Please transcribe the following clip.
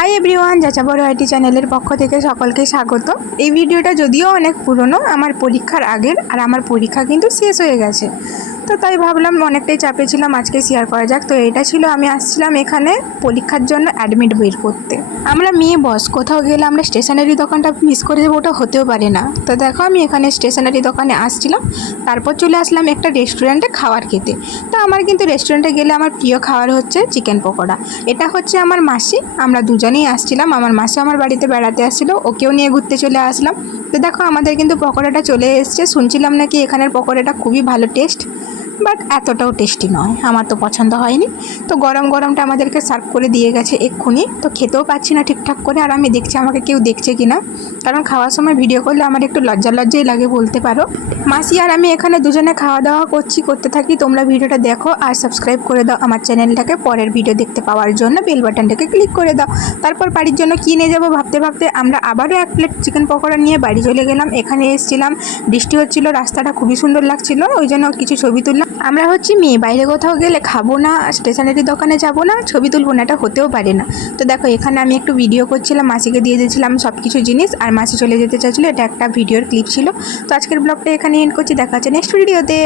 Hi everyone যাচা বড় IT চ্যানেলের পক্ষ থেকে সকলকে স্বাগত। এই ভিডিওটা যদিও অনেক পুরনো, আমার পরীক্ষার আগের, আর আমার পরীক্ষা কিন্তু শেষ হয়ে গেছে। তো তাই ভাবলাম অনেকটাই চাপে ছিলাম আজকে শেয়ার করা যাক। তো এটা ছিল, আমি আসছিলাম এখানে পরীক্ষার জন্য অ্যাডমিট বের করতে। আমরা মেয়ে বস কোথাও গেলে আমরা স্টেশনারি দোকানটা মিস করে দেবো ওটা হতেও পারে না। তো দেখো, আমি এখানে স্টেশনারি দোকানে আসছিলাম, তারপর চলে আসলাম একটা রেস্টুরেন্টে খাবার খেতে। তো আমার কিন্তু রেস্টুরেন্টে গেলে আমার প্রিয় খাবার হচ্ছে চিকেন পকোড়া। এটা হচ্ছে আমার মাসি, আমরা দুজনেই আসছিলাম, আমার মাসি আমার বাড়িতে বেড়াতে আসছিল, ওকেও নিয়ে ঘুরতে চলে আসলাম। তো দেখো, আমাদের কিন্তু পকোড়াটা চলে এসছে, শুনছিলাম নাকি এখানের পকোড়াটা খুবই ভালো টেস্ট বাট এতটাও টেস্টি নয়। আমার তো পছন্দ হয়নি। তো গরম গরমটা আমাদেরকে সার্ভ করে দিয়ে গেছে এক্ষুনি। তো খেতেও পাচ্ছি না ঠিকঠাক করে। আর আমি দেখছি আমাকে কেউ দেখছে কি না কারণ খাওয়ার সময় ভিডিও করলে আমার একটু লজ্জা লজ্জাই লাগে বলতে পারো। মাসি আর আমি এখানে দুজনে খাওয়া দাওয়া করছি, করতে থাকি। তোমরা ভিডিওটা দেখো আর সাবস্ক্রাইব করে দাও আমার চ্যানেলটাকে পরের ভিডিও দেখতে পাওয়ার জন্য বেল বাটনটাকে ক্লিক করে দাও। তারপর বাড়ির জন্য কী নিয়ে যাব ভাবতে ভাবতে আমরা আবারও এক প্লেট চিকেন পকোড়া নিয়ে বাড়ি চলে গেলাম। এখানে এসেছিলাম। বৃষ্টি হচ্ছিল, রাস্তাটা খুবই সুন্দর লাগছিল। ওই জন্য কিছু ছবি তুললাম। আমরা হচ্ছে মেয়ে, বাইরে কোথাও গেলে খাব না, স্টেশনারি দোকানে যাব না, ছবি তুলবো না, এটা হতেও পারে না। তো দেখো, এখানে আমি একটু ভিডিও করছিলাম, মাসিকে দিয়ে দিয়েছিলাম সব কিছু জিনিস, আর মাসি চলে যেতে চাইছিলো, এটা একটা ভিডিওর ক্লিপ ছিল। তো আজকের ব্লগটা এখানে এন্ড করছি, দেখা হচ্ছে নেক্সট ভিডিওতে